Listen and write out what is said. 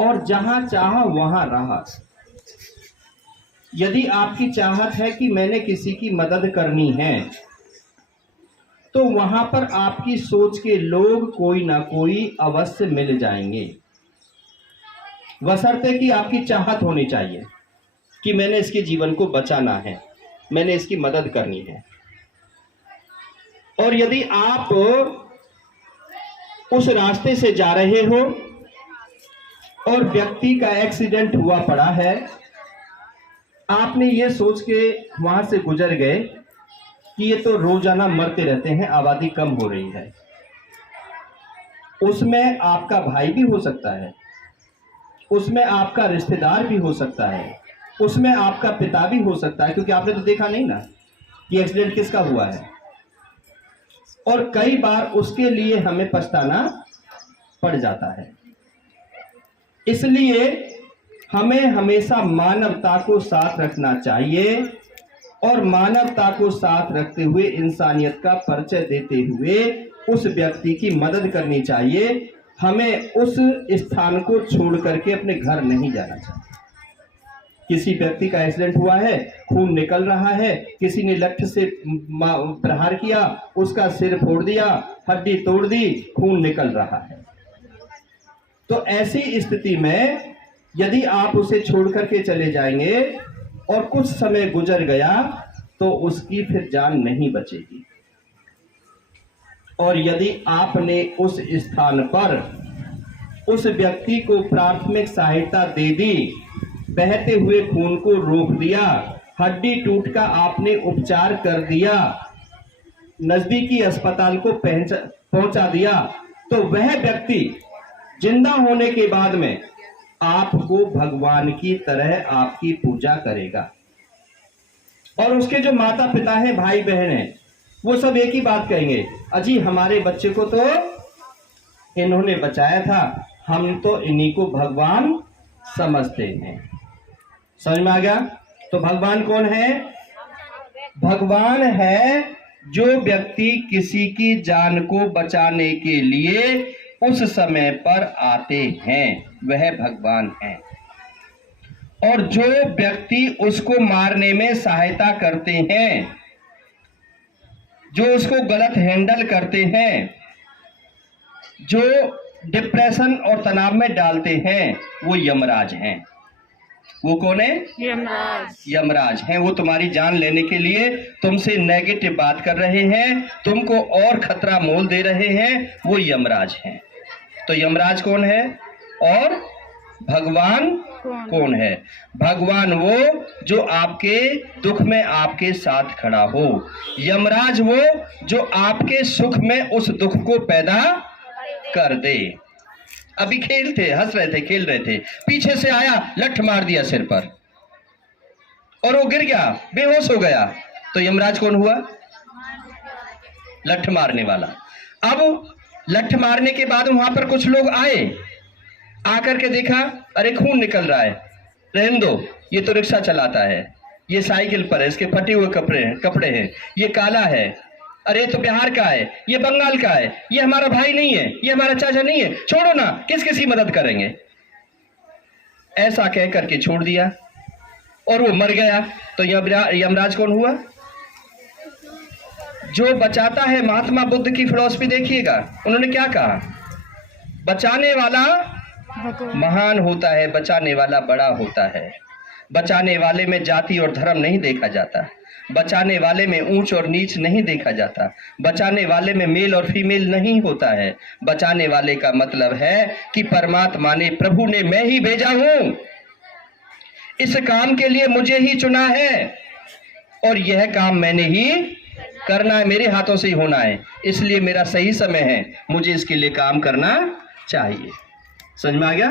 और जहां चाहा वहां रहा। यदि आपकी चाहत है कि मैंने किसी की मदद करनी है, तो वहां पर आपकी सोच के लोग कोई ना कोई अवश्य मिल जाएंगे, बशर्ते कि आपकी चाहत होनी चाहिए कि मैंने इसके जीवन को बचाना है, मैंने इसकी मदद करनी है। और यदि आप उस रास्ते से जा रहे हो और व्यक्ति का एक्सीडेंट हुआ पड़ा है, आपने ये सोच के वहां से गुजर गए कि ये तो रोजाना मरते रहते हैं, आबादी कम हो रही है। उसमें आपका भाई भी हो सकता है, उसमें आपका रिश्तेदार भी हो सकता है, उसमें आपका पिता भी हो सकता है, क्योंकि आपने तो देखा नहीं ना कि एक्सीडेंट किसका हुआ है। और कई बार उसके लिए हमें पछताना पड़ जाता है। इसलिए हमें हमेशा मानवता को साथ रखना चाहिए और मानवता को साथ रखते हुए इंसानियत का परिचय देते हुए उस व्यक्ति की मदद करनी चाहिए। हमें उस स्थान को छोड़ करके अपने घर नहीं जाना चाहिए। किसी व्यक्ति का एक्सीडेंट हुआ है, खून निकल रहा है, किसी ने लठ से प्रहार किया, उसका सिर फोड़ दिया, हड्डी तोड़ दी, खून निकल रहा है, तो ऐसी स्थिति में यदि आप उसे छोड़ करके चले जाएंगे और कुछ समय गुजर गया तो उसकी फिर जान नहीं बचेगी। और यदि आपने उस स्थान पर उस व्यक्ति को प्राथमिक सहायता दे दी, बहते हुए खून को रोक दिया, हड्डी टूट का आपने उपचार कर दिया, नजदीकी अस्पताल को पहुंचा दिया, तो वह व्यक्ति जिंदा होने के बाद में आपको भगवान की तरह आपकी पूजा करेगा। और उसके जो माता पिता हैं, भाई बहन हैं, वो सब एक ही बात कहेंगे, अजी हमारे बच्चे को तो इन्होंने बचाया था, हम तो इन्हीं को भगवान समझते हैं। समझ में आ गया? तो भगवान कौन है? भगवान है जो व्यक्ति किसी की जान को बचाने के लिए उस समय पर आते हैं, वह भगवान है। और जो व्यक्ति उसको मारने में सहायता करते हैं, जो उसको गलत हैंडल करते हैं, जो डिप्रेशन और तनाव में डालते हैं, वो यमराज हैं। वो कौन है? यमराज। यमराज हैं। वो तुम्हारी जान लेने के लिए तुमसे नेगेटिव बात कर रहे हैं, तुमको और खतरा मोल दे रहे हैं, वो यमराज हैं। तो यमराज कौन है और भगवान कौन है? भगवान वो जो आपके दुख में आपके साथ खड़ा हो, यमराज वो जो आपके सुख में उस दुख को पैदा कर दे। अभी खेलते हंस रहे थे, खेल रहे थे, पीछे से आया, लठ मार दिया सिर पर और वो गिर गया, बेहोश हो गया, तो यमराज कौन हुआ? लठ मारने वाला। अब लठ मारने के बाद वहां पर कुछ लोग आए, आकर के देखा, अरे खून निकल रहा है, रहने दो, ये तो रिक्शा चलाता है, ये साइकिल पर है, इसके फटे हुए कपड़े हैं, ये काला है, अरे तो बिहार का है, ये बंगाल का है, ये हमारा भाई नहीं है, ये हमारा चाचा नहीं है, छोड़ो ना, किस किसी मदद करेंगे। ऐसा कह करके छोड़ दिया और वो मर गया। तो यमराज कौन हुआ? जो बचाता है। महात्मा बुद्ध की फिलॉसफी देखिएगा, उन्होंने क्या कहा? बचाने वाला महान होता है, बचाने वाला बड़ा होता है, बचाने वाले में जाति और धर्म नहीं देखा जाता, बचाने वाले में ऊंच और नीच नहीं देखा जाता, बचाने वाले में मेल और फीमेल नहीं होता है। बचाने वाले का मतलब है कि परमात्मा ने, प्रभु ने मैं ही भेजा हूं, इस काम के लिए मुझे ही चुना है और यह काम मैंने ही करना है, मेरे हाथों से ही होना है, इसलिए मेरा सही समय है, मुझे इसके लिए काम करना चाहिए। समझ में आ गया?